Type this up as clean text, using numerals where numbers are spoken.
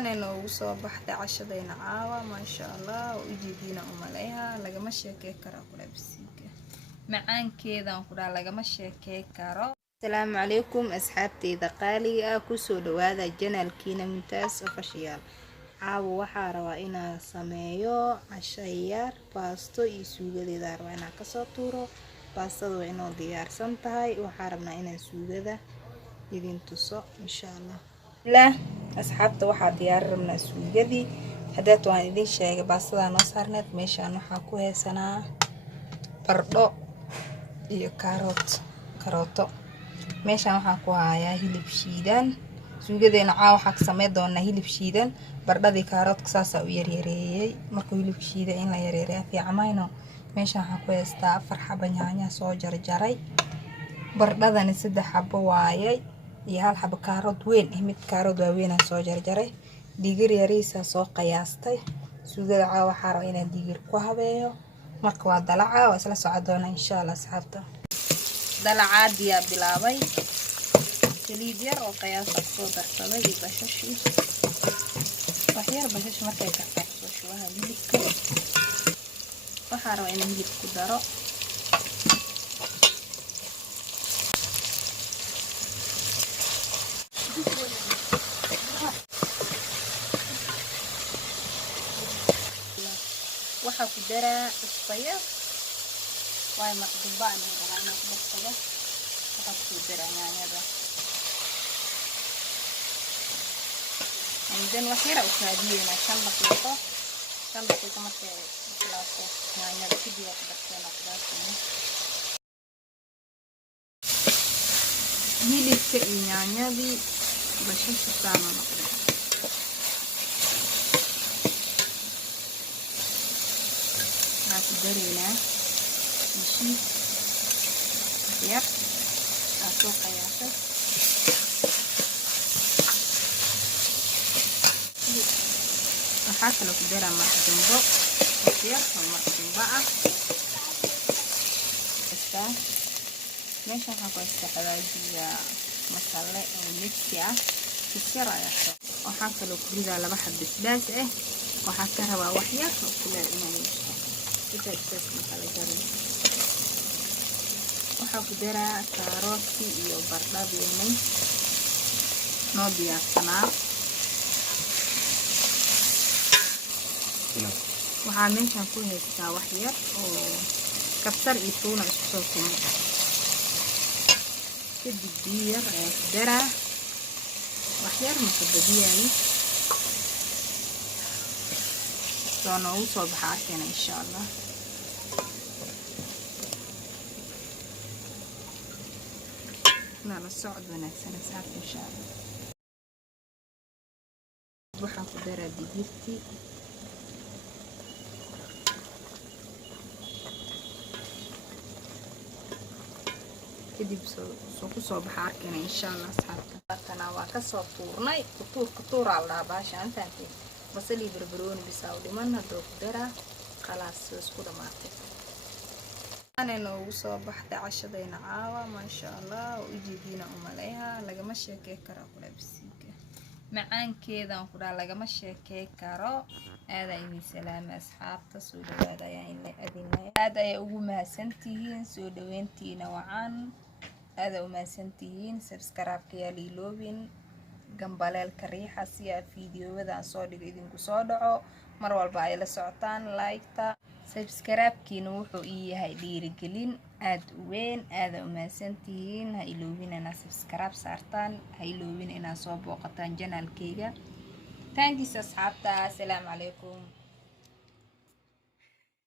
أنا نو صباح عشرين عاوة ما شاء الله ويجيبينا عليها لقى مشي كيكرا كلها بسيكة معان كذا وكلها لقى مشي كيكرا. السلام عليكم أصحابتي دقالي كسو هذا الجنال كينا ممتاز وفشيال عاو وحارة وإنا سميو عشايار باستو يسوغة دي دار وإنا كسطورو باستو وإنو ديار سنتهاي وحاربنا إنا سوغة يدين تصو إن شاء الله. لا أصحابته waxaa diyaarnaa suugadii hadeed waan idin sheegay baastada noo saarneed meeshaan waxaa ku heesanaa bardho iyo karooto meeshaan waxaa ku hayaa hilib shiidan suugadeena caawa waxaa ka sameyn doonaa hilib shiidan bardhadii karootka saas u yareeyay markuu hilib shiiday in la yareeyo fiicamayno meeshaan waxaa ku heestaa 4 xabo yaanyo soo jarjaray bardhadani 3 xabo waayay iyo hal xabo karoot weyn mid karoot waaweyn soo jarjaray digir yariisa soo qiyaastay suugada caawa waxaa rabaa inaan digir ku habeeyo marka waa dalaca waa isla socdoona insha Allah asxaabta dalacaadiya bilaabay saliid yar oo qiyaas soo darsaday iyo bashashi waxyar bashash markay ka qaxso shuwaha hilibka waxaa rabaa inaan hilib ku daro waxaa ku daraa isbaya way maqdubaan ana ku darsado waxaa ku daraa yaanyada indan waxyara u kaadiyeyna 5 daqiiqo markay islaato yaanyada kadib ku darsanaa qadaasina hilibka iyo yaanyadii basasha saama noqdo aku darina misi ya aku kayak apa kalau kudara mak jumbo ya sama jumbo esta mesha aku isticmaalayaa masala mix ya kisra ya waxaan kaloo ku ridaa 2 xab basbaas waxaa ka rabaa wax yar oo kula inay waxaa ku daraa karooti iyo bardhadii noo diyaarsanaa waxaa meeshaan ku haystaa wax yar oo kabsar iyo tuuna isku soo tumay kadib biyo yar ayaa ku daraa wax yar marka badiyaayo doona uu soo baxaa arkayna insha Allah nala socod wanaagsan saarka insha Allah waxaan ku daraa digirti kadib soo ku soo baxaa arkayna insha Allah saarka kana waa ka soo tuurnay tuura la baashan taanti بصلي بربروني بيساو دمان هدو كدرا خلاص اسكو دماتي أنا نو صباح عشرين عاوة ما شاء الله ويجيبينا عليها لقى مشي كيكرا كلها بسيكة معان كذا وكلها لقى مشي كيكرا هذا إني سلام أصحاب تسودوا هذا يعني اللي أذننا هذا يوما سنتين سودوينتي نوعان هذا وما سنتين سبسكرايب كيالي لوبين gambalelka riixa si aad fiidiyowadan soo dhigo idinku soo dhaco mar walba ay la socotaan like-ta subscribe-kiina wuxuu ii yahay dhiirigelin aad u weyn aad u mahadsantihiin ha iloobin inaad subscribe saartaan ha iloobin inaad soo booqataan channel-kayga thank you asxaabta assalaamu calaykum